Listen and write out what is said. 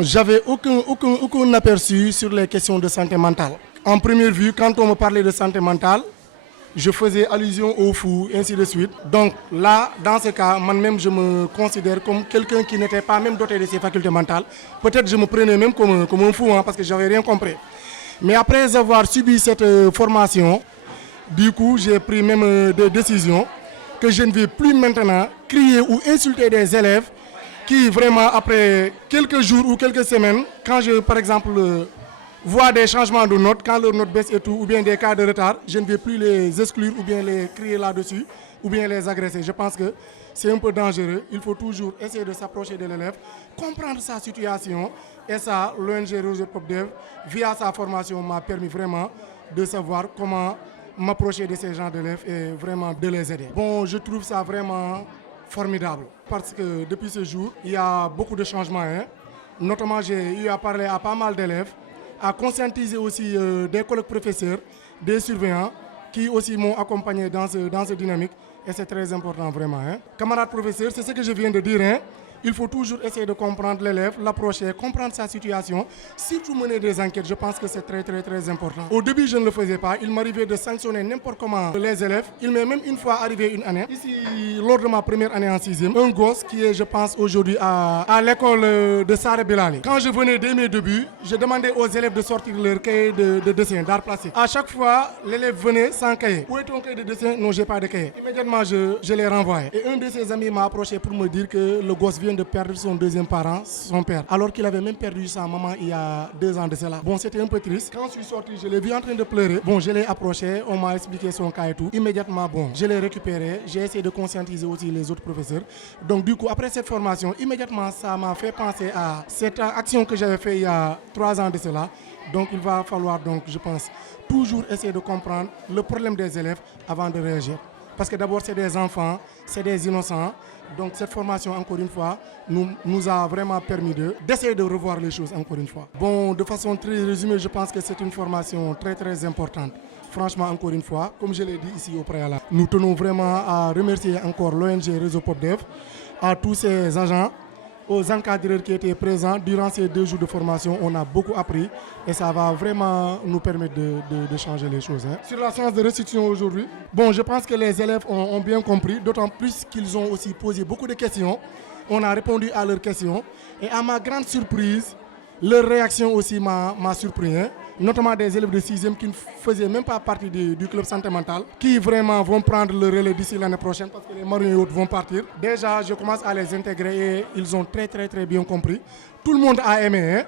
J'avais aucun aperçu sur les questions de santé mentale. En première vue, quand on me parlait de santé mentale, je faisais allusion aux fous, ainsi de suite. Donc là, dans ce cas, moi-même, je me considère comme quelqu'un qui n'était pas même doté de ses facultés mentales. Peut-être je me prenais même comme un fou, parce que je n'avais rien compris. Mais après avoir subi cette formation, du coup, j'ai pris même des décisions que je ne vais plus maintenant crier ou insulter des élèves qui vraiment, après quelques jours ou quelques semaines, quand je, par exemple, vois des changements de notes, quand leur note baisse et tout, ou bien des cas de retard, je ne vais plus les exclure ou bien les crier là-dessus, ou bien les agresser. Je pense que c'est un peu dangereux. Il faut toujours essayer de s'approcher de l'élève, comprendre sa situation. Et ça, l'ONG Réseau PopDev, via sa formation, m'a permis vraiment de savoir comment m'approcher de ces gens d'élèves et vraiment de les aider. Bon, je trouve ça vraiment formidable parce que depuis ce jour, il y a beaucoup de changements. Notamment, j'ai eu à parler à pas mal d'élèves, à conscientiser aussi des collègues professeurs, des surveillants qui aussi m'ont accompagné dans ce dynamique et c'est très important vraiment. Camarades professeurs, c'est ce que je viens de dire. Il faut toujours essayer de comprendre l'élève, l'approcher, comprendre sa situation, surtout mener des enquêtes. Je pense que c'est très très très important. Au début, je ne le faisais pas. Il m'arrivait de sanctionner n'importe comment les élèves. Il m'est même une fois arrivé une année, ici, lors de ma première année en 6e, un gosse qui est, je pense, aujourd'hui à l'école de Saré Belali. Quand je venais dès mes débuts, je demandais aux élèves de sortir leur cahier de dessin, d'art plastique. À chaque fois, l'élève venait sans cahier. Où est ton cahier de dessin? Non, j'ai pas de cahier. Immédiatement, je l'ai renvoyé. Et un de ses amis m'a approché pour me dire que le gosse vient de perdre son deuxième parent, son père, alors qu'il avait même perdu sa maman il y a 2 ans de cela. Bon, c'était un peu triste. Quand je suis sorti, je l'ai vu en train de pleurer. Bon, je l'ai approché, on m'a expliqué son cas et tout. Immédiatement, bon, je l'ai récupéré. J'ai essayé de conscientiser aussi les autres professeurs. Donc du coup, après cette formation, immédiatement, ça m'a fait penser à cette action que j'avais faite il y a 3 ans de cela. Donc il va falloir, donc, je pense, toujours essayer de comprendre le problème des élèves avant de réagir. Parce que d'abord, c'est des enfants, c'est des innocents. Donc cette formation, encore une fois, nous a vraiment permis d'essayer de revoir les choses encore une fois. Bon, de façon très résumée, je pense que c'est une formation très très importante. Franchement, encore une fois, comme je l'ai dit ici au préalable, nous tenons vraiment à remercier encore l'ONG Réseau PopDev, à tous ces agents, aux encadreurs qui étaient présents durant ces 2 jours de formation. On a beaucoup appris et ça va vraiment nous permettre de changer les choses. Sur la séance de restitution aujourd'hui, bon, je pense que les élèves ont bien compris, d'autant plus qu'ils ont aussi posé beaucoup de questions. On a répondu à leurs questions et à ma grande surprise, leur réaction aussi m'a surpris. Notamment des élèves de 6e qui ne faisaient même pas partie du club santé mentale, qui vraiment vont prendre le relais d'ici l'année prochaine parce que les marins et autres vont partir. Déjà, je commence à les intégrer et ils ont très très très bien compris. Tout le monde a aimé.